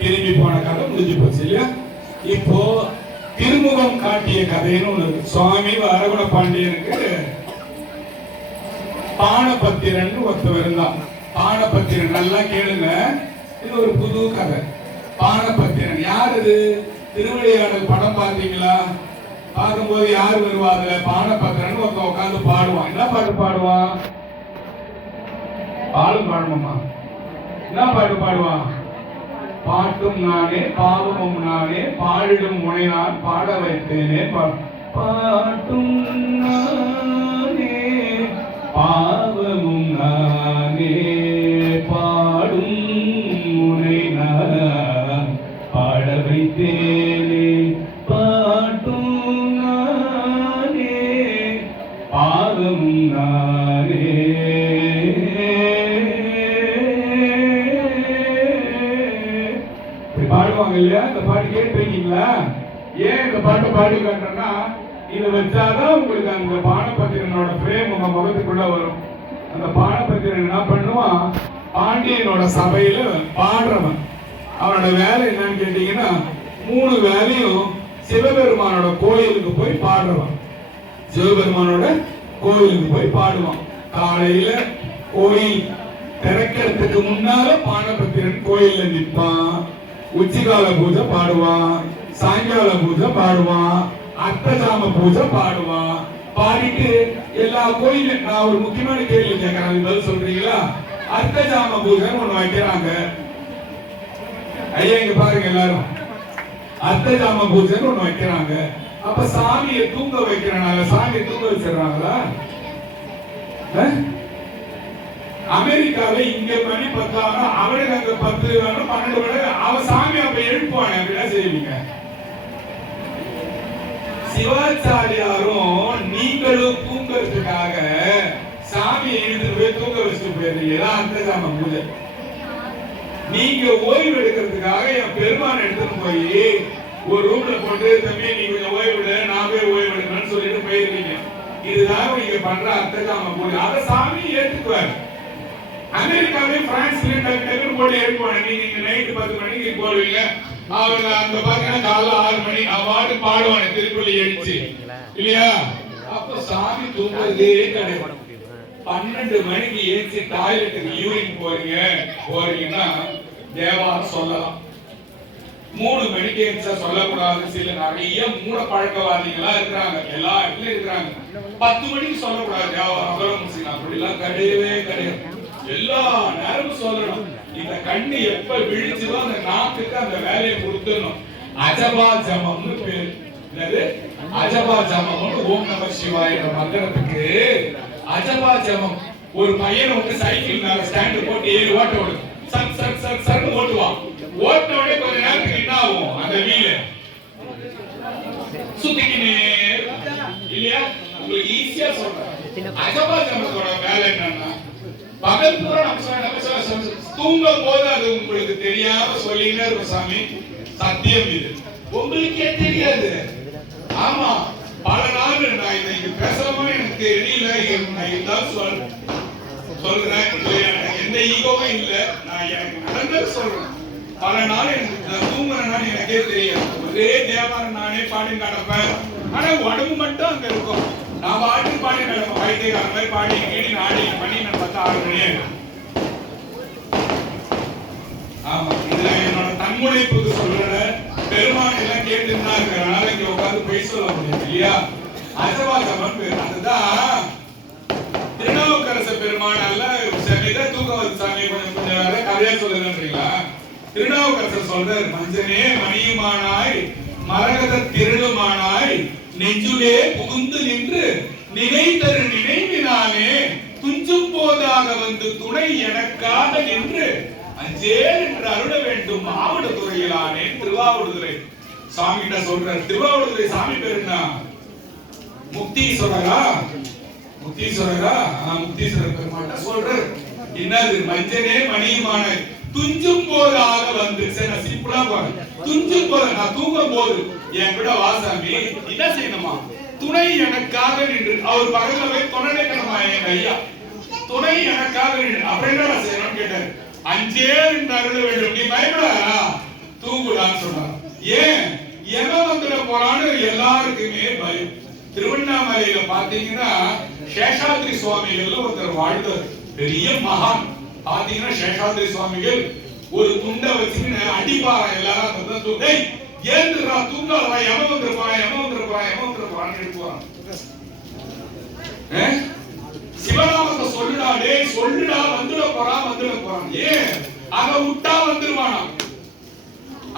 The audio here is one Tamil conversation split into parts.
திரும்பி போன கதை முடிஞ்சு போச்சு இல்லையா? இப்போ திருமுகம் காட்டிய கதைன்னு ஒண்ணு இருக்கு. சுவாமி அரகுண பாண்டியனுக்கு பாணபத்திரன் ஒருத்தவர் இருந்தான். பாணபத்திரன் நல்லா கேளுங்க, இது ஒரு புது கதை. பாணபத்திரன் யார்? இது திருவிளையாடல் படம் பார்த்தீங்களா? பார்க்கும்போது யார் வருவா? அதுல பாணபத்திரன் ஒருத்தன் உட்காந்து பாடுவான். என்ன பாட்டு பாடுவான்? பாலும் பாடணுமா? என்ன பாட்டு பாடுவான்? பாட்டும் நானே பாவமும் நானே பாடிடும் முனை நான் பாட வைத்தேனே. பாட்டும் நானே பாவமும் நானே பாடும் முனை நான் பாட வைத்தேனே. பாட்டும் நானே பாவமும் நானே. பாடுவாங்க இல்லையா? இந்த பாட்டு கேட்டிருக்கீங்களா? ஏன் இந்த பாட்டு பாடி காட்டுறேன்னா, இதை வச்சாதான் உங்களுக்கு அந்த பாணபத்திரனோட பிரேம் உங்க முகத்துக்குள்ள வரும். அந்த பாணபத்திரன் என்ன பண்ணுவான்? பாண்டியனோட சபையில பாடுறவன். அவனோட வேலை என்னன்னு கேட்டீங்கன்னா, 3 வேலையும் சிவபெருமானோட கோயிலுக்கு போய் பாடுறவன். சிவபெருமானோட கோயிலுக்கு போய் பாடுவான். காலையில கோயில் திறக்கிறதுக்கு முன்னால பாணபத்திரன் கோயில்ல நிற்பான். உச்சிகால பூஜை பாடுவான், சாயங்கால பூஜை பாடுவான், அர்த்தஜாம பூஜை பாடுவான். பாடிட்டு எல்லா கோயிலும் நான் ஒரு முக்கியமான கேள்வி கேட்கிறேன், பதில் சொல்றீங்களா? அர்த்தஜாம பூஜை ஒண்ணு வைக்கிறாங்க. ஐயா இங்க பாருங்க எல்லாரும், அர்த்தஜாம பூஜைன்னு ஒண்ணு வைக்கிறாங்க. அப்ப சாமியை தூங்க வைக்கிறாங்க. சாமியை தூங்க வச்சிடறாங்களா? அமெரிக்கால இங்க மணி 10 ஆகும், அவனுக்கு அங்க 10 வேணும், 12 வேணும். அவன் சாமி அப்ப எழுப்புவானே, அப்படிதான் செய்வீங்க. சிவாச்சாரியாரும் நீங்களும் தூங்குறதுக்காக சாமியை எழுந்து போய் தூங்க வச்சுட்டு போயிருந்தீங்க. அர்த்தஜாம பூஜை. நீங்க ஓய்வு எடுக்கிறதுக்காக என் பெருமான் எடுத்துட்டு போய் ஒரு ரூம்ல போட்டு, தம்பி நீ கொஞ்சம் ஓய்வு விட, நான் போய் ஓய்வு எடுக்கணும்னு சொல்லிட்டு போயிருக்கீங்க. இதுதான் நீங்க பண்ற அர்த்தஜாம பூஜை. அதை சாமி ஏற்றுக்குவார். அமெரிக்காவே பிரான்ஸ்லயும் டக்கு போட்டு எழுப்புவாங்க. நீங்க நைட்டு 10 மணிக்கு போடுவீங்க, அவங்க அந்த பாத்தீங்கன்னா காலைல 6 மணி அவார்டு பாடுவாங்க திருப்பள்ளி எழுச்சி இல்லையா? அப்ப சாமி தூங்குறதே கிடையாது. 12 மணிக்கு ஏற்றி டாய்லெட்டுக்கு யூரின் போறீங்கன்னா தேவாரம் சொல்லலாம். 3 மணிக்கு ஏற்றா சொல்லக்கூடாது. சில நிறைய மூட பழக்கவாதிகளா இருக்கிறாங்க, எல்லா இடத்துலயும் இருக்கிறாங்க. 10 மணிக்கு சொல்லக்கூடாது தேவாரம் சொல்ல. அப்படிலாம் கிடையவே கிடையாது. எல்லா நேரமும் சொல்லணும். இந்த கண்ணு எப்ப விழிச்சதோ அந்த நாக்குக்கு அந்த வேலையை கொடுத்துடணும். அஜபா ஜமம்னு பேரு. என்னது அஜபா ஜமம்னு? ஓம் நம சிவாய மந்திரத்துக்கு அஜபா ஜமம். ஒரு பையன் வந்து சைக்கிள் மேல ஸ்டாண்ட் போட்டு 7 ஓட்ட ஓடு, சக் சக் சக் சக் ஓட்டுவான். ஓட்ட உடனே கொஞ்ச நேரத்துக்கு என்ன ஆகும்? அந்த வீல் சுத்திக்கினே இல்லையா? உங்களுக்கு ஈஸியா சொல்றேன். அஜபா ஜமத்தோட வேலை என்னன்னா, பகல் பூரா தூங்கும் போது அது உங்களுக்கு தெரியாம சொல்லினே இருக்கும். சாமி சத்தியம், இது உங்களுக்கே தெரியாது. ஆமா, பல நாள் நான் இதை பேசலாமா எனக்கு தெரியல. நான் இருந்தாலும் சொல்றேன். எந்த ஈகோவும் இல்ல, நான் எனக்கு நடந்தது சொல்றேன். பல நாள் எனக்கு தூங்குறேன்னு எனக்கே தெரியாது. ஒரே தேவாரம் நானே பாடி நடப்பேன். ஆனா உடம்பு மட்டும் அங்க இருக்கும். நான் பாட்டு பாடி நடப்பேன். வைத்தியக்கார மாதிரி பாடி கீழே நாடி பண்ணி நான் 10 6 மணி. ஆமா, இதுல என்னோட தன்முனைப்புக்கு சொல்ற பெருமான் எல்லாம் கேட்டுதான் இருக்கிறனால இங்க உட்காந்து போய் சொல்ல முடியும் இல்லையா? அஜபாஜமன் பேர். அதுதான் திருநாவுக்கரச பெருமானால சென்னையில தூக்க வந்து சாமி கொஞ்சம் கதையா சொல்லுங்கன்றீங்களா? திருநாவுக்கரசர் சொல்றாரு, மஞ்சனே மணியுமானாய் மரகத திருளுமானாய் நெஞ்சுலே புகுந்து நின்று நினைத்தரு நினைவினாலே துஞ்சும் போதாக வந்து துணை எனக்காக நின்று அஞ்சேல் என்று அருள வேண்டும் ஆவடுதுறையிலானே. திருவாவடுதுறை சாமி கிட்ட சொல்றாரு. திருவாவடுதுறை சாமி பேரு என்ன? முக்தீஸ்வரரா? முக்தீஸ்வரரா? முக்தீஸ்வரர் பெருமாட்ட சொல்றாரு. என்னது? மஞ்சனே மணியுமானாய் துஞ்சும் போதாக வந்து. சரி, சிம்பிளா பாருங்க. துஞ்சும் போது நான் தூங்கும் போது என் கூட வாசாமி என்ன செய்யணுமா? துணை எனக்காக நின்று. அவர் பகலவே துணை கணமா என் ஐயா துணை எனக்காக நின்று. அப்புறம் என்ன செய்யணும்னு கேட்டாரு. அஞ்சே என்று அருள வேண்டும். நீ பயப்படாதா? ஏன் எவன் வந்துட போறான்னு எல்லாருக்குமே பயம். திருவண்ணாமலையில பாத்தீங்கன்னா சேஷாத்ரி சுவாமிகள் ஒருத்தர் வாழ்ந்தார், பெரிய மகான். பாத்தீங்கன்னா சேஷாத்ரி சுவாமிகள் ஒரு துண்டை வச்சுக்கின்னு அடிப்பாரா எல்லாரும், ஏந்துடா தூங்காதா, எவன் வந்துருப்பான் எவன் வந்துருப்பான் எவன் வந்துருப்பான்னு எடுத்துவான். சிவநாமத்தை சொல்லுடா, டேய் சொல்லுடா, வந்துட போறான் வந்துட போறான். ஏன் அத விட்டா வந்துருவானா?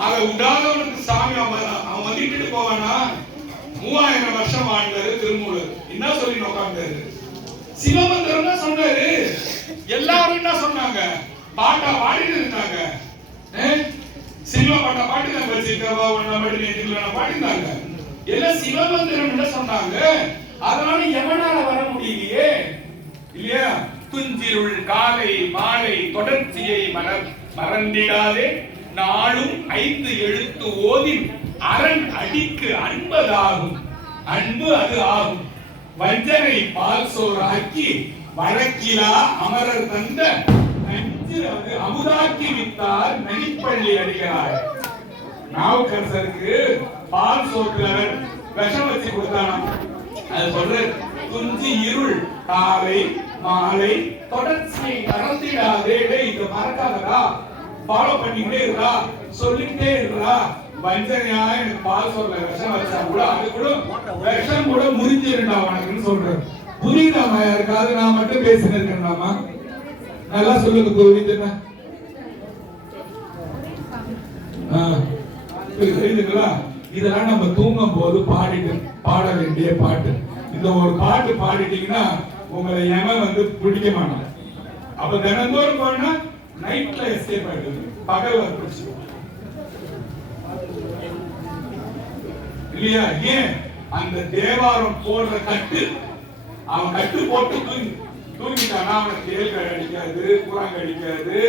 அத விடாதவனுக்கு சாமி அவன் வந்துட்டு போவானா? 3000 வருஷம் வாழ்ந்தாரு திருமூலர். என்ன சொல்லி உட்கார்ந்தாரு? சிவமந்திரம் தான் சொன்னாரு. எல்லாரும் என்ன சொன்னாங்க? பாட்டா பாடிட்டு இருந்தாங்க. சினிமா பாட்டா பாட்டு தான் வச்சிருக்கவா ஒண்ணா மட்டும் நேற்றுல பாடினாங்க. எல்லாம் சிவமந்திரம் என்ன சொன்னாங்க. அதனால எவனால வர முடியலையே இல்லையா? துஞ்சிருள் காலை மாலை தொடர்ச்சியை மறந்திடாதே, நாளும் 5 எழுத்து ஓதின் அரண் அடிக்கு அன்பதாகும், அன்பு அது ஆகும். வஞ்சனை பால் சோறாக்கி வழக்கிலா அமரர் தந்த நஞ்சு அது அமுதாக்கி வித்தார் நனிப்பள்ளி அடிகளார். நாவுக்கரசருக்கு பால் சோற்றுல விஷம் வச்சு கொடுத்தானாம். அது சொல்ற துஞ்சி இருள் காலை மாலை தொடர்ச்சியை மறந்திடாதே, இத மறக்காதடா, ஃபாலோ பண்ணிக்கிட்டே இருக்கா, சொல்லிக்கிட்டே இருக்கா. வஞ்சனையா எனக்கு பால் சொல்ல விஷம் வச்சா கூட அது கூட விஷம் கூட முறிஞ்சிருந்தா உனக்குன்னு சொல்ற. புரியுதாமா யாருக்காவது? நான் மட்டும் பேசினிருக்கேன்டாமா? நல்லா சொல்லுங்க புரியுதுன்னா. புரியுதுங்களா? இதெல்லாம் நம்ம தூங்கும் போது பாட வேண்டிய பாட்டு. இந்த ஒரு பாட்டு பாடிட்டீங்கன்னா உங்களை எவன் வந்து பிடிக்க மாட்டான். அப்ப தினந்தோறும் போனா நைட்ல எஸ்கேப் ஆயிடுது, பகல் பிடிச்சு இல்லையா? ஏன் அந்த தேவாரம் போடுற கட்டு, அவன் கட்டு போட்டு தூங்கிட்டானா அவனுக்கு தேல் அடிக்காது, குரங்கு அடிக்காது,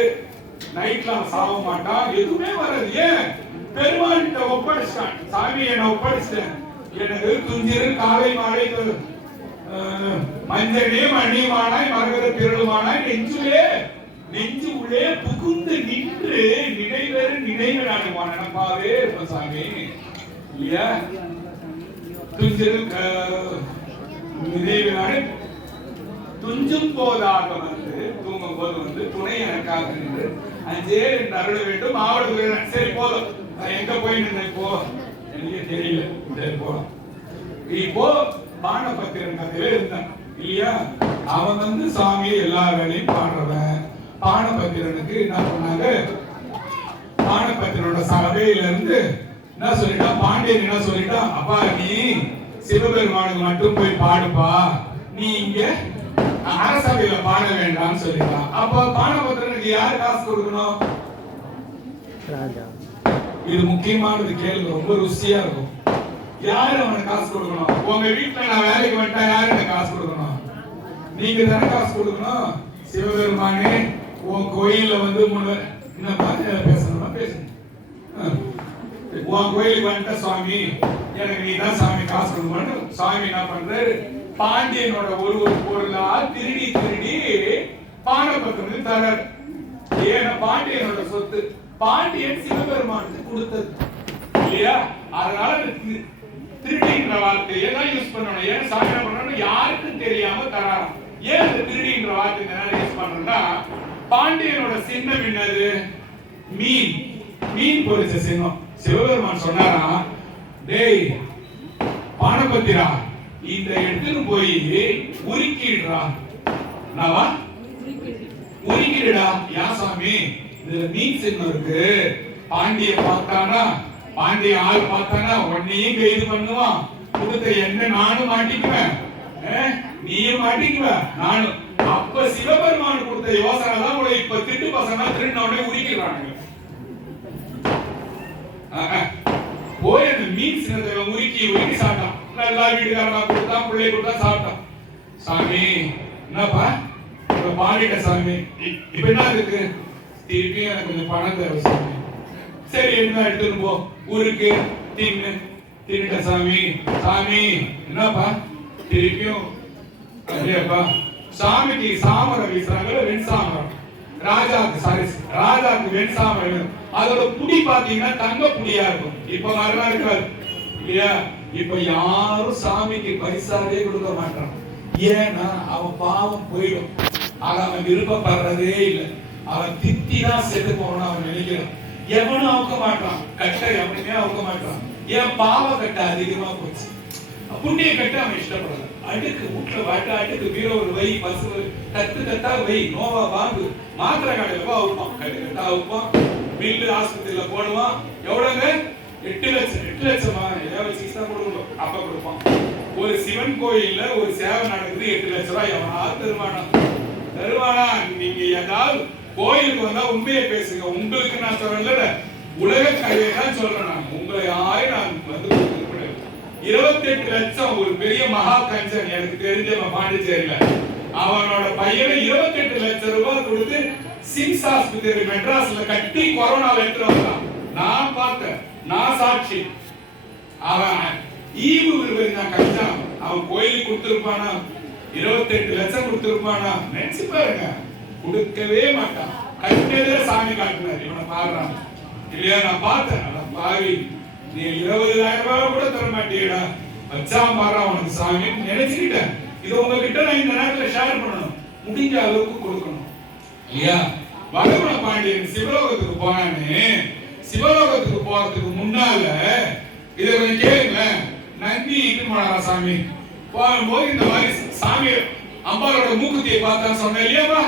நைட்ல அவன் சாக மாட்டான், எதுவுமே வராது. ஏன்? பெருமாள்கிட்ட ஒப்படைச்சிட்டான். சாமி என்ன ஒப்படைச்சிட்டேன், எனக்கு துஞ்சிரு காலை மாலை மஞ்சளே மணிமானாய் மரகத பிறழுமானாய் நெஞ்சு உள்ளே புகுந்து நின்று நினைவேறு நினைவு நாடுவான் நினைப்பாவே சாமி இல்லையா? துஞ்சிரு நினைவு நாடு துஞ்சும் போதாக வந்து தூங்கும் போது வந்து துணை எனக்காக நின்று அஞ்சே அருள வேண்டும் ஆவடு. சரி போதும், எங்க போய் நின்று இப்போ எனக்கு தெரியல. சரி போலாம். இப்போ பாணபத்திரன் கதையில இருந்தான் இல்லையா? அவன் வந்து சாமியை எல்லா வேலையும் பாடுறவன். பாணபத்திரனுக்கு என்ன பண்ணாங்க, பாணபத்திரனோட சபையில இருந்து என்ன சொல்லிட்டான், பாண்டியன் என்ன சொல்லிட்டான், அப்பா நீ சிவபெருமானுக்கு மட்டும் போய் பாடுப்பா, நீ இங்க அரசபையில பாட வேண்டாம்னு சொல்லிட்டான். அப்ப பாணபத்திரனுக்கு யார் காசு கொடுக்கணும்? இது முக்கியமானது, கேளுங்க, ரொம்ப ருசியா இருக்கும். யாரு அவனுக்கு காசு கொடுக்கணும்? உங்க வீட்டுல நான் வேலைக்கு வந்துட்டா யாரு எனக்கு காசு கொடுக்கணும்? நீங்க தானே காசு கொடுக்கணும். சிவபெருமானே உன் கோயில்ல வந்து இந்த மாதிரி பேசணுமா பேசணும். உன் கோயிலுக்கு வந்துட்ட சுவாமி, எனக்கு நீ தான் சாமி காசு கொடுக்கணும். சுவாமி என்ன பண்றாரு, பாண்டியனோட ஒரு பொருளா திருடி பாணபத்திரனுக்கு தராரு. ஏன்னா பாண்டியனோட சொத்து, பாண்டியன் சிவபெருமானுக்கு கொடுத்தது இல்லையா? அதனால திருடின்ற வார்த்தையை தான் யூஸ் பண்ணணும். ஏன்னா சாமி என்ன பண்ணணும், யாருக்கும் தெரியாம தராராம். ஏன் அந்த திருடின்ற வார்த்தை யூஸ் பண்றோம்னா, பாண்டியனோட சின்னம் என்னது? மீன் பொரிச்ச சின்னம். சிவபெருமான் சொன்னாரா, டேய் பாணபத்திரா, இந்த எடுத்துன்னு போய் உருக்கிடுறா. நாவா உருக்கிடுடா. யா சாமி, இதுல மீன் சின்னம் இருக்கு. பாண்டிய பார்த்தானா, பாண்டிய ஆள் பார்த்தானா உன்னையும் கைது பண்ணுவான். கொடுத்த என்ன நானும் மாட்டிக்குவேன், நீயும் மாட்டிக்குவ நானும். அப்ப சிவபெருமான் கொடுத்த யோசனை தான் உங்களை இப்ப திட்டு பசங்க திருடின உடனே உரிக்கிறாங்க. போய் அந்த மீன் சின்னத்தை உருக்கி சாப்பிட்டான். நல்லா வீட்டுக்காரனா கொடுத்தான், பிள்ளை கொடுத்தா சாப்பிட்டான். சாமி என்னப்பா பாடிட்ட சாமி, இப்ப என்ன இருக்கு, திருப்பி எனக்கு கொஞ்சம் பணம் தேவை சாமி. சரி என்ன எடுத்துட்டு போ, ஊருக்கு தின்னுட்ட சாமி. சாமி என்னப்பா திருப்பியும் அப்படியேப்பா, சாமிக்கு சாமரம் வீசுறாங்க, வெண் சாமரம். ராஜாக்கு வெண்சாம அதோட புடி பாத்தீங்கன்னா தங்க புடியா இருக்கும். இப்ப மாதிரிலாம் இருக்காது இல்லையா? இப்ப யாரும் சாமிக்கு பைசாவே கொடுக்க மாட்டான். ஏன்னா அவன் பாவம் போயிடும். அவன் விருப்பப்படுறதே இல்லை. அவன் தித்திதான் செத்து போகணும் அவன் நினைக்கிறான். எவனும் அவுக்க மாட்டான். கட்ட எவனுமே அவுக்க மாட்டான். ஏன் பாவ கட்ட அதிகமா போச்சு. புண்ணிய கட்ட அவன் இஷ்டப்படல. அடுக்கு வீட்டுல வாட்ட அடுக்கு பீரோவில் வை, பசு கத்தா வை, நோவா வாங்கு, மாத்திரை கடையில போய் அவுப்பான். கட்டா அவுப்பான். மில்லு ஆஸ்பத்திரியில போடுவான். எவ்வளவுங்க? 8 லட்சம். 8 லட்சமா? ஏதாவது சிகிச்சை கொடுக்கணும். அப்ப கொடுப்பான். ஒரு சிவன் கோயில்ல ஒரு சேவை நடக்குது, 8 லட்சம் ரூபாய். எவனாவது தருவானா? நீங்க ஏதாவது கோயிலுக்கு வந்தா உண்மையை பேசுங்க. உங்களுக்கு நான் சொல்றேன்ல, உலக கதையை தான் சொல்றேன். நான் உங்களை யாரும் நான் வந்து 28 லட்சம் ஒரு பெரிய மகா கஞ்சன் எனக்கு தெரிஞ்ச பாண்டிச்சேரியில அவனோட பையனை 28 லட்சம் ரூபாய் கொடுத்து சிம்ஸ் ஆஸ்பத்திரி மெட்ராஸ்ல கட்டி கொரோனால எடுத்துட்டு வந்தான். நான் பார்த்தேன், நான் சாட்சி. அவன் ஈவு விரும்புகிறான் கஞ்சன். அவன் கோயிலுக்கு கொடுத்திருப்பானா? 28 லட்சம் கொடுத்திருப்பானா? நினைச்சு பாருங்க. கொடுக்கவே மாட்டான். கட்டதே சாமி காட்டினார். இவனை பாடுறான் இல்லையா? நான் பார்த்தேன். பாவி, நீ 20,000 ரூபாய் கூட தர மாட்டீடா, வச்சா பாடுறான் உனக்கு சாமி நினைச்சுக்கிட்டேன். இது உங்ககிட்ட நான் இந்த நேரத்துல ஷேர் பண்ணணும். முடிஞ்ச அளவுக்கு கொடுக்கணும் இல்லையா? வடகுண பாண்டியன் சிவலோகத்துக்கு போனான்னு, சிவலோகத்துக்கு போறதுக்கு முன்னால இதை கொஞ்சம் கேளுங்க. நந்தி இட்டு போனாரா சாமி. போகும்போது இந்த மாதிரி சாமி அம்பாலோட மூக்குத்தியை பார்த்தா சொன்னேன் இல்லையாப்பா,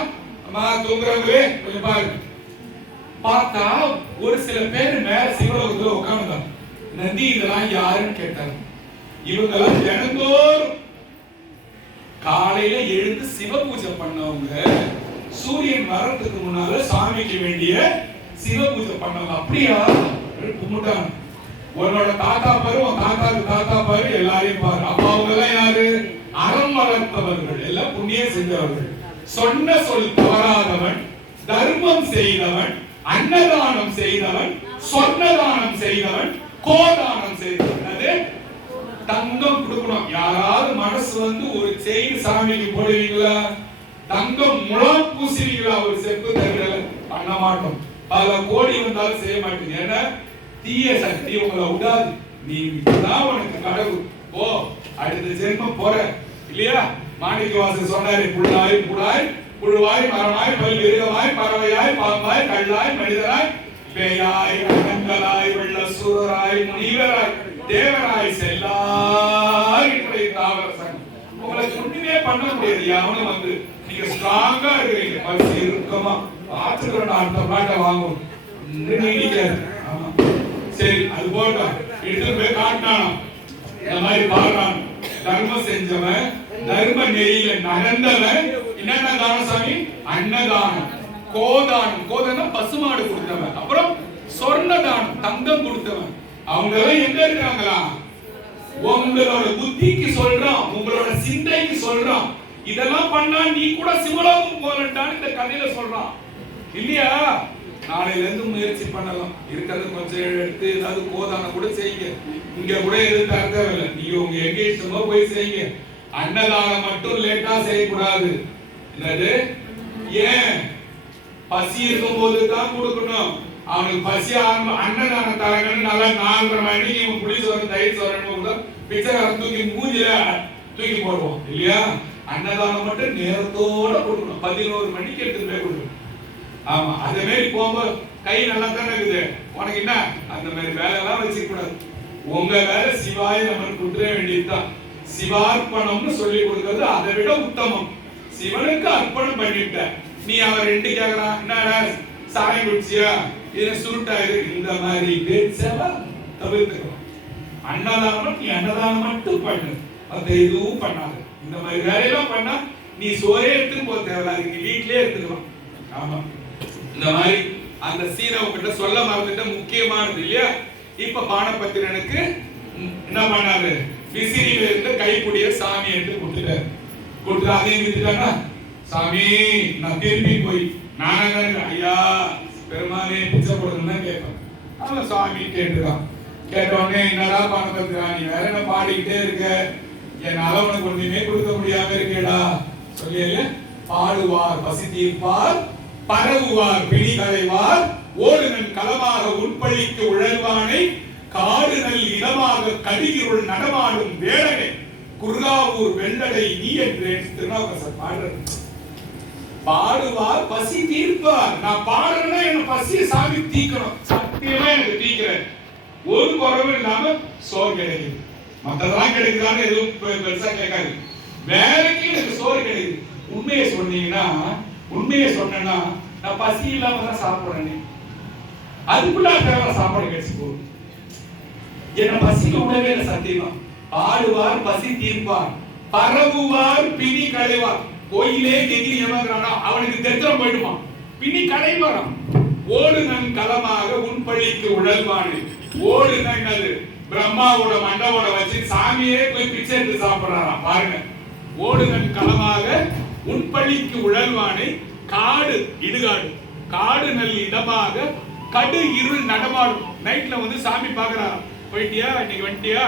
அம்மா தூங்குறவங்களே கொஞ்சம் பாருங்க. பார்த்தா ஒரு சில பேர் மேல சிவலோகத்துல உட்கார்ந்தாங்க. நந்தி இதெல்லாம் யாருன்னு கேட்டாங்க. இவங்கெல்லாம் தினந்தோறும் காலையில எழுந்து சிவ பூஜை பண்ணவங்க, சூரியன் வரதுக்கு முன்னால சாமிக்கு வேண்டிய சிவ பூஜை பண்ணவங்க. அப்படியா? கும்பிட்டாங்க. உன்னோட தாத்தா பாரு, உன் தாத்தாக்கு தாத்தா பாரு, எல்லாரையும் பாரு. அப்ப அவங்க எல்லாம் யாரு? அறம் வளர்த்தவர்கள், எல்லாம் புண்ணியம் செஞ்சவர்கள். சொன்ன சொல் தவறாதவன், தர்மம் செய்தவன், அன்னதானம் செய்தவன், சொர்ணதானம் செய்தவன், கோதானம் செய்தவன். அது தங்கம் கொடுக்கணும். யாராவது மனசு வந்து ஒரு செயின் சாமிக்கு போடுவீங்களா? தங்கம் முழம் பூசுவீங்களா? ஒரு செப்பு தங்கல பண்ண மாட்டோம். பல கோடி வந்தாலும் செய்ய மாட்டீங்க. ஏன்னா தீய சக்தி உங்களை விடாது. நீ தான் உனக்கு கடவுள். ஓ, அடுத்த ஜென்மம் போற இல்லையா? மாணிக்கவாசன் சொன்னாரு, புல்லாய் புடாய் புழுவாய் மரமாய் பல்விருகமாய் பறவையாய் பாம்பாய் கல்லாய் மனிதராய் பேயாய் அகங்களாய் வெள்ள சூரராய் முனிவராய் தேவராய் செல்லாய் இப்படி தாவர சங்கம். உங்களுக்கு ஒண்ணுமே பண்ண முடியாது. அவனும் வந்து நீங்க ஸ்ட்ராங்கா இருக்கிறீங்க. பரிசு இருக்கமா ஆச்சுக்கிறோம். அடுத்த பாட்டை வாங்கும் நீடிக்காது. ஆமா சரி, அது போட்டோம். எடுத்து போய் காட்டினானோ இந்த மாதிரி பாடுறான். தர்மம் செஞ்சவன், தர்ம நெறியில நடந்தவன். என்னென்ன தானம் சாமி? அன்னதானம், கோதானம். கோதானம் பசுமாடு கொடுத்தவன். அப்புறம் சொர்ணதானம், தங்கம் கொடுத்தவன். அவங்க எல்லாம் எங்க இருக்காங்களா? உங்களோட புத்திக்கு சொல்றான், உங்களோட சிந்தைக்கு சொல்றான். இதெல்லாம் பண்ணா நீ கூட சிவலோகம் போறேன்டான்னு இந்த கதையில சொல்றான் இல்லையா? நாளையில இருந்து முயற்சி பண்ணலாம். இருக்கிறது கொஞ்சம் எடுத்து ஏதாவது கோதானம் கூட செய்யுங்க. இங்க கூட எதுவும் தரதேவையில்லை. நீங்க உங்க எங்க இஷ்டமோ போய் செய்யுங்க. அன்னதானம் மட்டும் லேட்டா செய்யக்கூடாது. என்னது? ஏன்? பசி இருக்கும் போது தான் கொடுக்கணும். அவனுக்கு பசி அன்னதானம் தரங்கன்னு நல்லா 4:30 மணிக்கு இவன் புளி சோறு தயிர் சோறு பிச்சைக்காரன் தூக்கி மூஞ்சில தூக்கி போடுவோம் இல்லையா? அன்னதானம் மட்டும் நேரத்தோட கொடுக்கணும். 11 மணிக்கு எடுத்து போய் கொடுக்கணும். ஆமா, அதே மாதிரி போகும்போது கை நல்லா தானே இருக்குது. உனக்கு என்ன அந்த மாதிரி வேலை எல்லாம் வச்சுக்க கூடாது. உங்க வேலை சிவாய நம்ம கொடுத்துட வேண்டியதுதான். சிவார்ப்பணம்னு சொல்லி கொடுக்கிறது அதை விட உத்தமம். சிவனுக்கு அர்ப்பணம் பண்ணிட்ட. நீ அவன் 2 கேக்குறான், என்ன சாயம் குடிச்சியா, இது சுருட்டாயிரு, இந்த மாதிரி பேச்சவா தவிர்த்துக்கணும். அன்னதானம் நீ அன்னதானம் மட்டும் பண்ணு, அதை எதுவும் பண்ணாது. இந்த மாதிரி வேலையெல்லாம் பண்ணா நீ சோரே எடுத்துன்னு போக தேவையில்ல, நீ வீட்டிலே எடுத்துக்கலாம். ஆமா, இந்த மாதிரி அந்த சீனவ கிட்ட சொல்ல மறந்துட்ட முக்கியமானது இல்லையா? இப்ப பானபத்திரனுக்கு என்ன பண்ணாரு? விசிறியில இருந்து கைப்புடிய சாமி எடுத்து கொடுத்துட்டாரு. கொடுத்து அதையும் வித்துட்டாங்க. சாமி நான் திரும்பி போய் நான் ஐயா பெருமானே பிச்சை போடுறதுன்னு கேட்பேன். அவன் சாமி கேட்டுருக்கான். கேட்டோடனே என்னடா பானபத்திரா, நீ வேற என்ன பாடிக்கிட்டே இருக்க, என்னால உனக்கு ஒண்ணுமே கொடுக்க முடியாம இருக்கேடா. சொல்லியல பாடுவார் பசி தீர்ப்பார் பரவுவார் பிணி களைவார் ஓடுநன் களமாக உட்பழிக்கு உழல்வானை காடுநல் இடமாக கடியிருள் நடமாடும் வேடனை குர்காவூர் வெள்ளடை நீ என்றேன். திருநாவுக்கரசர் பாடுறது. பாடுவார் பசி தீர்ப்பார். நான் பாடுறேன்னா என்ன பசியை சாமி தீக்கணும். சத்தியமா எனக்கு தீக்கிறேன். ஒரு குறவு இல்லாம சோறு கிடைக்குது. மற்றதெல்லாம் கிடைக்குதான்னு எதுவும் பெருசா கேட்காது. வேலைக்கு எனக்கு சோறு கிடைக்குது. உண்மையை சொன்னீங்கன்னா, உண்மையை சொன்னா நான் பசி இல்லாம தான் சாப்பிடுறேன். அதுக்குள்ள தேவை சாப்பாடு கிடைச்சு போகுது. என்ன பசிக்கு உணவே இல்லை. சத்தியமா பாடுவார் பசி தீர்ப்பார் பரவுவார் பிணி களைவார். கோயிலே கெஞ்சி ஏமாறானா அவனுக்கு தெத்திரம் போயிடுமா, பிணி களைவாராம். ஓடுநன் களமாக உன்பழிக்கு உழல்வானு. ஓடுநன் அது பிரம்மாவோட மண்டவோட வச்சு சாமியே போய் பிச்சை எடுத்து சாப்பிடுறாராம். பாருங்க, ஓடுநன் களமாக உன்பழிக்கு உழல்வானை காடு இடுகாடு காடு நல் இடமாக கடு இருள் நடமாடும். நைட்ல வந்து சாமி பாக்குறாராம். போயிட்டியா இன்னைக்கு வந்துட்டியா?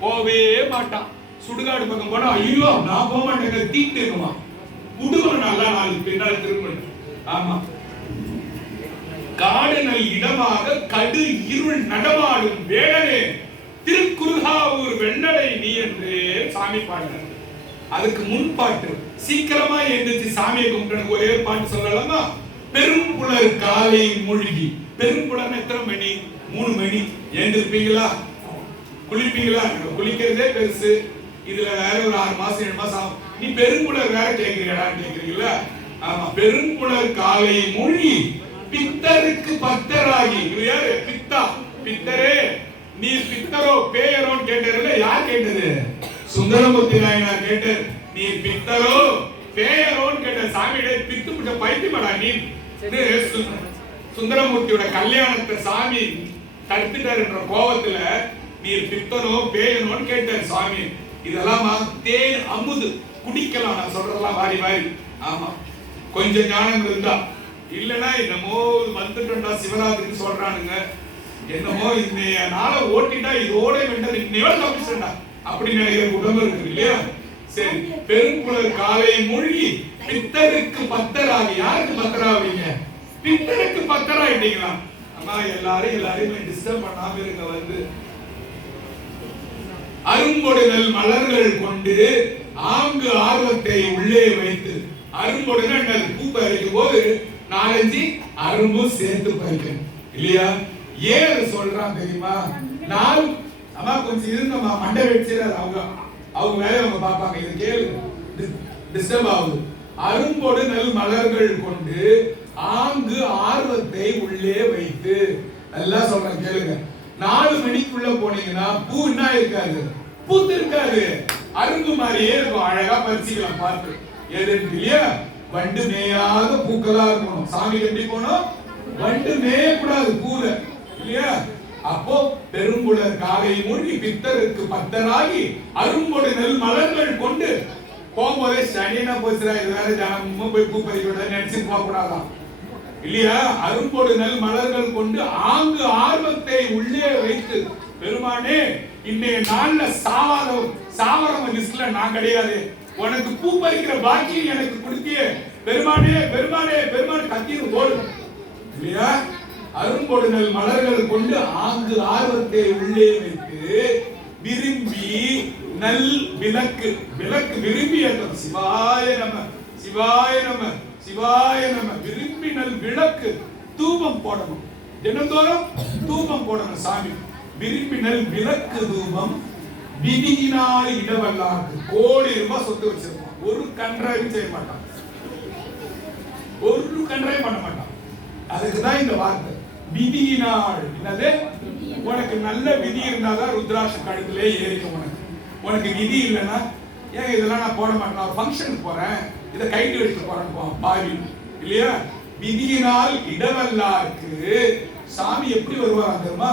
போவே மாட்டான். சுடுகாடு பக்கம் போனா ஐயோ நான் போக மாட்டேங்க, தீட்டு இருக்குமா, உடுவன் நல்லா நாள் பின்னால் திரும்ப. ஆமா, காடு நல் இடமாக கடு இருள் நடமாடும் வேடனே திருக்குறுகாவூர் வெண்ணடை நீ என்று சாமி பாடுறார். அதுக்கு முன் பாட்டு சீக்கிரமா எழுந்திருச்சு சாமியை கும்பிட்டு ஒரே பாட்டு சொல்லலாமா? பெரும்புலர் காலை மூழ்கி. பெரும்புலர் எத்தனை மணி? 3 மணி. எழுந்திருப்பீங்களா? குளிப்பீங்களா? குளிக்கிறதே பெருசு. இதுல வேற ஒரு 6 மாசம் 7 மாசம் நீ பெருங்குளர் வேற கேட்கிறீங்களான்னு கேட்கிறீங்களா? ஆமா, பெருங்குளர் காலை மூழ்கி பித்தருக்கு பத்தராகி. இது யாரு? பித்தா. பித்தரே நீ பித்தரோ பேயரோன்னு கேட்டதுல யார் கேட்டது? சுந்தரமூர்த்தி நாயனார் கேட்டார். நீ பித்தரோ பேயரோன்னு கேட்ட. சாமியிட பித்து பிடிச்ச பைத்தியமாடா நீ. சுந்தரமூர்த்தியோட கல்யாணத்தை சாமி தடுத்துட்டாருன்ற கோபத்துல நீ பித்தனோ பேயனோன்னு கேட்டார் சாமி. இதெல்லாம் தேன் அமுது குடிக்கலாம். நான் சொல்றதெல்லாம் வாரி வாரி. ஆமா, கொஞ்சம் ஞானம் இருந்தா. இல்லனா என்னமோ வந்துட்டா சிவராத்திரின்னு சொல்றானுங்க, என்னமோ இந்த நாளை ஓட்டிட்டா இதோட வேண்டது இன்னையோட தப்பிச்சா அப்படி நினைக்கிற உடம்பு இருக்கு இல்லையா? சரி, பெருங்குளர் காலை மூழ்கி பித்தருக்கு பத்தராகி. யாருக்கு பத்தராவீங்க? பித்தருக்கு பத்தராயிட்டீங்களா? அம்மா எல்லாரையும் டிஸ்டர்ப் பண்ணாம இருக்க. வந்து அரும்பொடுநல் மலர்கள் கொண்டு ஆங்கு ஆர்வத்தை உள்ளே வைத்து. அரும்பொடுநல் பூ பறிக்கும் போது 4-5 அரும்பு சேர்த்து பறிக்கணும் இல்லையா? ஏன் சொல்றான் தெரியுமா? அம்மா கொஞ்சம் இருந்தம்மா, மண்டை வெடிச்சிடாது. அவங்க வேலையை அவங்க பார்ப்பாங்க. இது கேளு, டிஸ்டர்ப் ஆகுது. அரும்பொடுநல் மலர்கள் கொண்டு ஆங்கு ஆர்வத்தை உள்ளே வைத்து. நல்லா சொல்றேன் கேளுங்க. 4 மணிக்குள்ள போனீங்கன்னா பூ என்ன இருக்காது, பூத்து இருக்காது, அரும்பு மாதிரியே இருக்கும். அழகா பறிச்சுக்கலாம் பார்த்து. எது இல்லையா? வண்டு மேயாத பூக்களா இருக்கணும். சாமி எப்படி போனோம்? வண்டு மேயக்கூடாது பூல இல்லையா? அப்போ பெருங்குளர் காலை மூழ்கி பித்தருக்கு பத்தராகி அரும்பொடு நெல் மலர்கள் கொண்டு போகும்போதே சனியனா போச்சுரா, இது வேற ஜனமும் போய் பூ பறிக்க நினைச்சு போக கூடாதான் இல்லையா? அரும்பொடு நெல் மலர்கள் கொண்டு ஆங்கு ஆர்வத்தை உள்ளே வைத்து. பெருமானே, இன்னைய நாள்ல சாவரம் லிஸ்ட்ல நான் கிடையாது, உனக்கு பூ பறிக்கிற பாக்கியம் எனக்கு கொடுத்தியே பெருமானே பெருமானே பெருமானே கத்தின்னு ஓடும் இல்லையா? அரும்பொடு நெல் மலர்கள் கொண்டு ஆங்கு ஆர்வத்தை உள்ளே வைத்து விரும்பி நல் விளக்கு. விளக்கு விரும்பி ஏற்றணும். சிவாய நம சிவாய நம சிவாய நம. விரும்பி நல் விளக்கு. தூபம் போடணும், தினந்தோறும் தூபம் போடணும் சாமி. விரும்பி நல் விளக்கு தூபம் விதியினால் இடவல்லாருக்கு. கோடி ரூபாய் சொத்து வச்சிருப்பான், ஒரு கன்றாயும் செய்ய மாட்டான், ஒரு கன்றாயும் பண்ண மாட்டான். அதுக்குதான் இந்த வார்த்தை விதியினால். என்னது? உனக்கு நல்ல விதி இருந்தாதான் ருத்ராட்ச கழுத்திலே ஏறிக்கும். உனக்கு விதி இல்லைன்னா ஏன் இதெல்லாம் நான் போட மாட்டேன், ஃபங்க்ஷனுக்கு போறேன், இதை கைட்டு வச்சுட்டு போறேன் பாவி இல்லையா? விதியினால் இடவல்லாருக்கு சாமி எப்படி வருவார் தெரியுமா?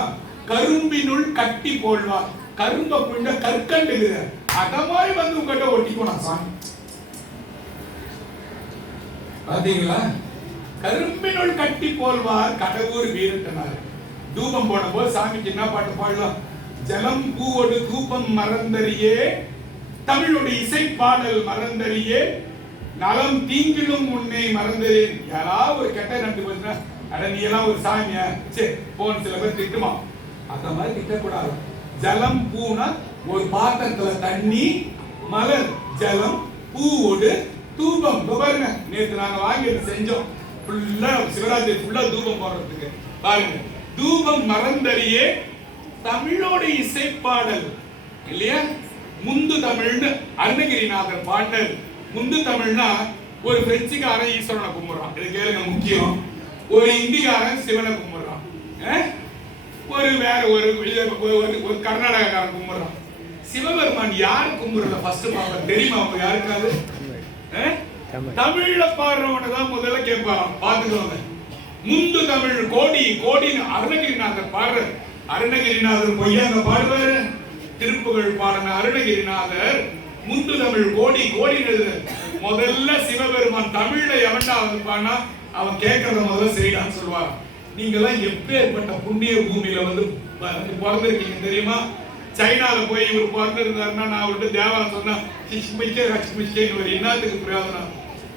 கரும்பினுள் கட்டி போடுவார். கரும்ப புண்ட கற்கண்டு அதமாய் வந்து உங்ககிட்ட ஒட்டிக்கணும் சாமி. பாத்தீங்களா? கரும்பினுள் கட்டி போல்வார் கடவுர் வீரட்டனார். தூபம் போடும்போது சாமிக்கு என்ன பாட்டு பாடலாம்? ஜலம் பூவோடு தூபம் மறந்தறியே, தமிழோட இசை பாடல் மறந்தறியே, நலம் தீங்கிலும் உன்னை மறந்தேன். யாராவது ஒரு கெட்ட நட்டு போச்சுன்னா, அட நீ எல்லாம் ஒரு சாமியா, சரி போன் சில பேர் திட்டுமா. அந்த மாதிரி திட்டக்கூடாது. ஜலம் பூனா ஒரு பாத்திரத்துல தண்ணி, மலர், ஜலம், பூவோடு தூபம். பாருங்க, நேற்று நாங்க வாங்கி செஞ்சோம். ஃபுல்லா சிவராத்திரி ஃபுல்லா தூபம் போடுறதுக்கு. பாருங்க, தூபம் மறந்தறியே தமிழோட இசைப்பாடல் இல்லையா? முந்து தமிழ்னு அருணகிரிநாதர் பாடல். முந்து தமிழ்னா ஒரு பிரெஞ்சுக்காரன் ஈஸ்வரனை கும்பிடுறான், இது கேளுங்க முக்கியம். ஒரு இந்திக்காரன் சிவனை கும்பிடுறான், ஒரு வேற ஒரு கர்நாடகாரன் கும்பிடுறான். சிவபெருமான் யார் கும்பிடுறத ஃபர்ஸ்ட் பாப்பா தெரியுமா? அவங்க யாருக்காவது தமிழ்ல பாடுறவனை தான் முதல்ல கேட்பாராம். பாத்துக்கோங்க. முந்து தமிழ் கோடி கோடின்னு அருணகிரிநாதர் பாடுற. அருணகிரிநாதர் பொய்யாங்க பாடுவாரு. திருப்புகழ் பாடின அருணகிரிநாதர் முந்து தமிழ் கோடி கோடி முதல்ல சிவபெருமான் தமிழ்ல எவன்டா வந்துப்பானா அவன் கேட்கறத முதல்ல செய்யலான்னு சொல்லுவார். நீங்க எல்லாம் எப்பேற்பட்ட புண்ணிய பூமியில வந்து பிறந்திருக்கீங்க தெரியுமா? சைனால போய் இவர் பிறந்திருந்தாருன்னா நான் அவர்கிட்ட தேவாரம் சொன்னா சிஷ்மிக்கே ரஷ்மிக்கே ஒரு என்னத்துக்கு பிரயோஜனம்?